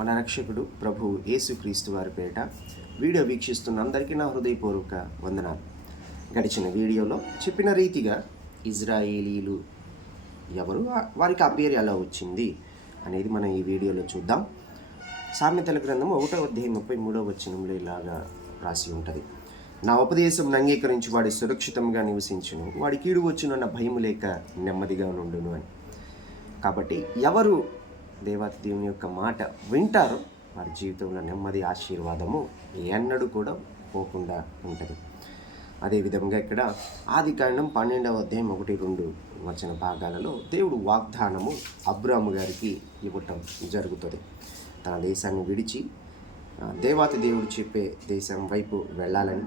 మన రక్షకుడు ప్రభు యేసుక్రీస్తు వారి పేరిట వీడియో వీక్షిస్తున్న అందరికీ నా హృదయపూర్వక వందనాలు. గడిచిన వీడియోలో చెప్పిన రీతిగా ఇజ్రాయేలీలు ఎవరు? వారికి ఆ పేరు ఎలా వచ్చింది అనేది మనం ఈ వీడియోలో చూద్దాం. సామెతల గ్రంథం ఒకటో అధ్యాయం ముప్పై మూడో వచనంలో ఇలాగా రాసి ఉంటుంది. నా ఉపదేశం అంగీకరించి వాడి సురక్షితంగా నివసించును. వాడి కీడు వచ్చునన్న భయం లేక నెమ్మదిగా నుండును అని. కాబట్టి ఎవరు దేవాతి దేవుని యొక్క మాట వింటారు. వారి జీవితంలో నెమ్మది ఆశీర్వాదము ఎన్నడూ కూడా పోకుండా ఉంటుంది. అదేవిధంగా ఇక్కడ ఆది కాండం పన్నెండవ అధ్యాయం ఒకటి రెండు వచ్చిన భాగాలలో దేవుడు వాగ్దానము అబ్రాము గారికి ఇవ్వటం జరుగుతుంది. తన దేశాన్ని విడిచి దేవాతి దేవుడు చెప్పే దేశం వైపు వెళ్ళాలని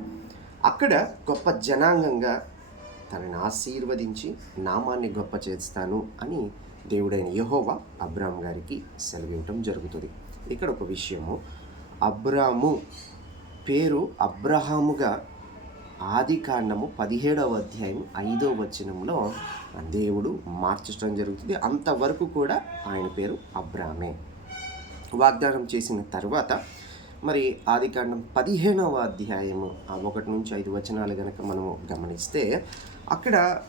అక్కడ గొప్ప జనాంగంగా తనని ఆశీర్వదించి నామాన్ని గొప్ప చేస్తాను అని దేవుడైన యహోవా అబ్రామ్ గారికి సెలవివ్వటం జరుగుతుంది. ఇక్కడ ఒక విషయము. అబ్రాము పేరు అబ్రహాముగా ఆది కాండము పదిహేడవ అధ్యాయం ఐదవ వచనంలో దేవుడు మార్చడం జరుగుతుంది. అంతవరకు కూడా ఆయన పేరు అబ్రామే వాగ్దానం చేసిన తర్వాత మరి ఆదికాండం పదిహేనవ అధ్యాయము ఆ ఒకటి నుంచి ఐదు వచనాలు కనుక మనము గమనిస్తే అక్కడ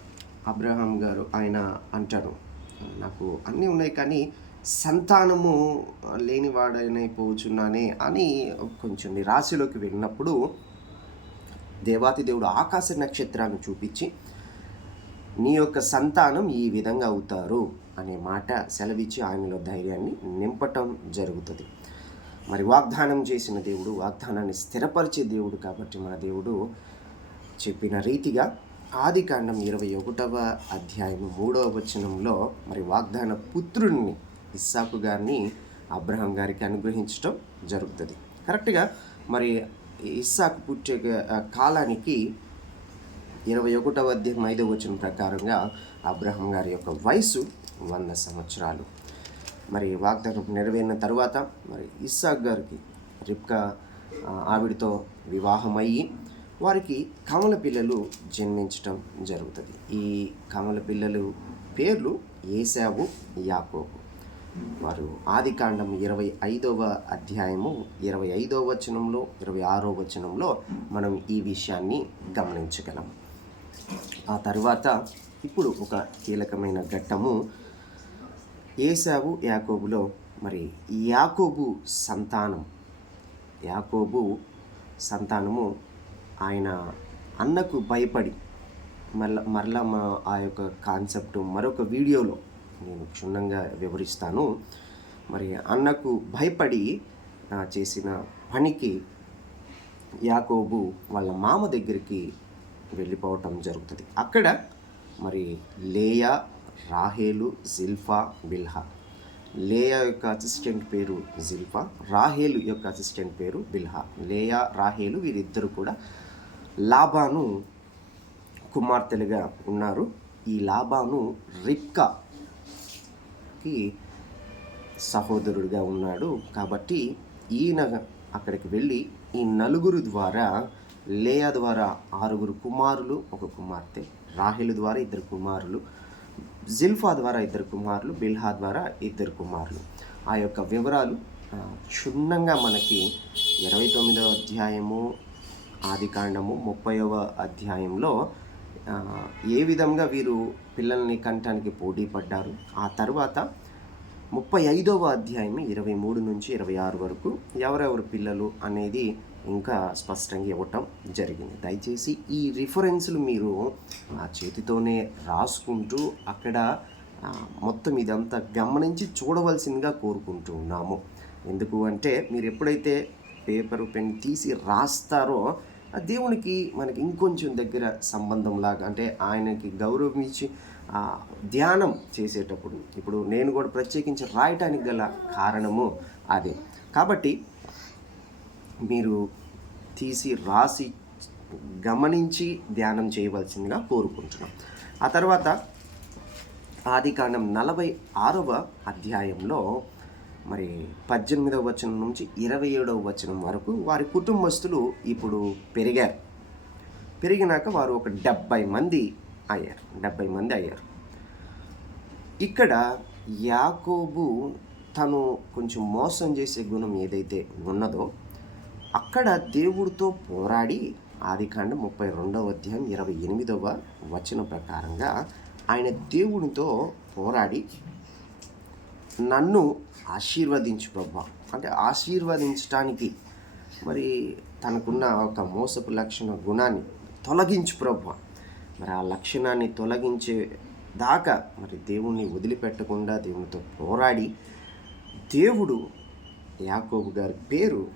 అబ్రహాం గారు ఆయన అంటారు నాకు అన్నీ ఉన్నాయి కానీ సంతానము లేనివాడనైపోచున్నానే అని కొంచెం నిరాశలోకి వెళ్ళినప్పుడు దేవాతి దేవుడు ఆకాశ నక్షత్రాన్ని చూపించి నీ యొక్క సంతానం ఈ విధంగా అవుతారు అనే మాట సెలవిచ్చి ఆయనలో ధైర్యాన్ని నింపటం జరుగుతుంది. మరి వాగ్దానం చేసిన దేవుడు వాగ్దానాన్ని స్థిరపరిచే దేవుడు కాబట్టి మన దేవుడు చెప్పిన రీతిగా ఆది కాండం ఇరవై ఒకటవ అధ్యాయం మూడవ వచనంలో మరి వాగ్దాన పుత్రుడిని ఇస్సాకు గారిని అబ్రహం గారికి అనుగ్రహించడం జరుగుతుంది. కరెక్ట్గా మరి ఇస్సాకు పుట్టే కాలానికి ఇరవై ఒకటవ అధ్యాయం ఐదవ వచనం ప్రకారంగా అబ్రహం గారి యొక్క వయసు వంద సంవత్సరాలు. మరి వాగ్దానం నెరవేరిన తర్వాత మరి ఇస్సాక్ గారికి రిప్కా ఆవిడతో వివాహం అయ్యి వారికి కమల పిల్లలు జన్మించటం జరుగుతుంది. ఈ కమల పిల్లలు పేర్లు ఏసావు యాకోబు. వారు ఆది కాండం ఇరవై ఐదవ అధ్యాయము ఇరవై ఐదవ వచనంలో ఇరవై ఆరో వచనంలో మనం ఈ విషయాన్ని గమనించగలం. ఆ తర్వాత ఇప్పుడు ఒక కీలకమైన ఘట్టము. ఏసావు యాకోబులో మరి యాకోబు సంతానం. యాకోబు సంతానము ఆయన అన్నకు భయపడి మరల మరలా మా ఆ యొక్క కాన్సెప్ట్ మరొక వీడియోలో నేను క్షుణ్ణంగా వివరిస్తాను. మరి అన్నకు భయపడి చేసిన పనికి యాకోబు వాళ్ళ మామ దగ్గరికి వెళ్ళిపోవటం జరుగుతుంది. అక్కడ మరి లేయా రాహేలు జిల్ఫా బిల్హా లేయా యొక్క అసిస్టెంట్ పేరు జిల్ఫా రాహేలు యొక్క అసిస్టెంట్ పేరు బిల్హా. లేయా రాహేలు వీరిద్దరు కూడా లాబాను కుమార్తెలుగా ఉన్నారు. ఈ లాబాను రిప్కాకి సహోదరుడిగా ఉన్నాడు. కాబట్టి ఈయన అక్కడికి వెళ్ళి ఈ నలుగురు ద్వారా లేయా ద్వారా ఆరుగురు కుమారులు ఒక కుమార్తె రాహేలు ద్వారా ఇద్దరు కుమారులు జిల్ఫా ద్వారా ఇద్దరు కుమారులు బిల్హా ద్వారా ఇద్దరు కుమారులు. ఆ యొక్క వివరాలు క్షుణ్ణంగా మనకి ఇరవై తొమ్మిదవ అధ్యాయము ఆదికాండము ముప్పైవ అధ్యాయంలో ఏ విధంగా వీరు పిల్లల్ని కంటానికి పోటీ పడ్డారు. ఆ తర్వాత ముప్పై ఐదవ అధ్యాయం ఇరవై మూడు నుంచి ఇరవై ఆరు వరకు ఎవరెవరు పిల్లలు అనేది ఇంకా స్పష్టంగా ఇవ్వటం జరిగింది. దయచేసి ఈ రిఫరెన్స్లు మీరు ఆ చేతితోనే రాసుకుంటూ అక్కడ మొత్తం ఇదంతా గమనించి చూడవలసిందిగా కోరుకుంటూ ఉన్నాము. ఎందుకు అంటే మీరు ఎప్పుడైతే పేపర్ పెన్ తీసి రాస్తారో ఆ దేవునికి మనకి ఇంకొంచెం దగ్గర సంబంధం లాగా అంటే ఆయనకి గౌరవించి ధ్యానం చేసేటప్పుడు ఇప్పుడు నేను కూడా ప్రత్యేకించి రాయటానికి గల కారణము అదే. కాబట్టి మీరు తీసి రాసి గమనించి ధ్యానం చేయవలసిందిగా కోరుకుంటున్నాం. ఆ తర్వాత ఆదికాండం నలభై ఆరవ అధ్యాయంలో మరి పద్దెనిమిదవ వచనం నుంచి ఇరవై ఏడవ వచనం వరకు వారి కుటుంబస్తులు ఇప్పుడు పెరిగారు. పెరిగినాక వారు ఒక డెబ్బై మంది అయ్యారు. డెబ్బై మంది అయ్యారు. ఇక్కడ యాకోబు తను కొంచెం మోసం చేసే గుణం ఏదైతే ఉన్నదో అక్కడ దేవుడితో పోరాడి ఆదికాండ ముప్పై రెండవ అధ్యాయం ఇరవై ఎనిమిదవ వచనం ప్రకారంగా ఆయన దేవునితో పోరాడి నన్ను ఆశీర్వదించు ప్రభా. అంటే ఆశీర్వదించడానికి మరి తనకున్న ఒక మోసపు లక్షణ గుణాన్ని తొలగించు ప్రభు. మరి ఆ లక్షణాన్ని తొలగించే దాకా మరి దేవుణ్ణి వదిలిపెట్టకుండా దేవునితో పోరాడి దేవుడు యాకోబు గారి పేరు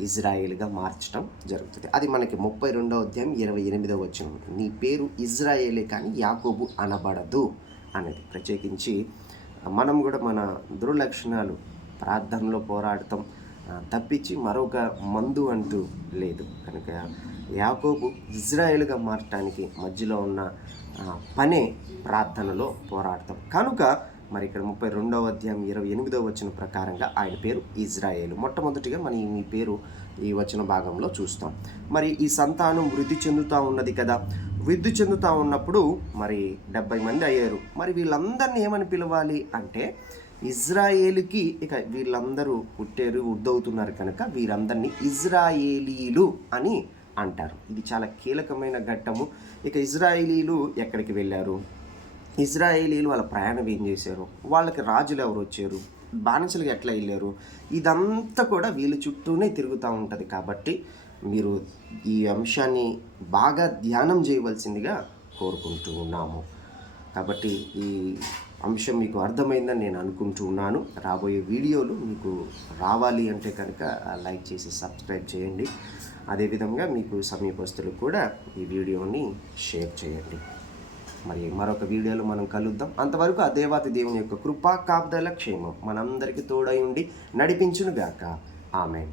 ఇజ్రాయేల్గా మార్చడం జరుగుతుంది. అది మనకి ముప్పై రెండవ అధ్యాయం ఇరవై ఎనిమిదవ వచ్చిన నీ పేరు ఇజ్రాయేలే కానీ యాకోబు అనబడదు అనేది. ప్రత్యేకించి మనం కూడా మన దుర్లక్షణాలు ప్రార్థనలో పోరాడతాం. తప్పించి మరొక మందు అంటూ లేదు. కనుక యాకోబు ఇజ్రాయేల్గా మార్చడానికి మధ్యలో ఉన్న పనే ప్రార్థనలో పోరాడతాం. కనుక మరి ఇక్కడ ముప్పై రెండవ అధ్యాయం ఇరవై ఎనిమిదవ వచన ప్రకారంగా ఆయన పేరు ఇజ్రాయేలు. మొట్టమొదటిగా మనం ఈ పేరు ఈ వచ్చిన భాగంలో చూస్తాం. మరి ఈ సంతానం వృద్ధి చెందుతూ ఉన్నది కదా? వృద్ధి చెందుతూ ఉన్నప్పుడు మరి డెబ్బై మంది అయ్యారు. మరి వీళ్ళందరినీ ఏమని పిలవాలి అంటే ఇజ్రాయేలుకి ఇక వీళ్ళందరూ పుట్టారు ఉద్దవుతున్నారు కనుక వీరందరినీ ఇజ్రాయేలీలు అని అంటారు. ఇది చాలా కీలకమైన ఘట్టము. ఇక ఇజ్రాయేలీలు ఎక్కడికి వెళ్ళారు? ఇజ్రాయేలీలు వాళ్ళ ప్రయాణం ఏం చేశారు? వాళ్ళకి రాజులు ఎవరు వచ్చారు? బానిసలుగా ఎట్లా వెళ్ళారు? ఇదంతా కూడా వీళ్ళ చుట్టూనే తిరుగుతూ ఉంటుంది కాబట్టి మీరు ఈ అంశాన్ని బాగా ధ్యానం చేయవలసిందిగా కోరుకుంటూ ఉన్నాము. కాబట్టి ఈ అంశం మీకు అర్థమైందని నేను అనుకుంటూ ఉన్నాను. రాబోయే వీడియోలు మీకు రావాలి అంటే కనుక లైక్ చేసి సబ్స్క్రైబ్ చేయండి. అదేవిధంగా మీకు సమీపస్తులకు కూడా ఈ వీడియోని షేర్ చేయండి. మరి మరొక వీడియోలో మనం కలుద్దాం. అంతవరకు ఆ దేవాతి దేవుని యొక్క కృపా కాపుదల క్షేమం మనందరికీ తోడై ఉండి నడిపించునుగాక. ఆమె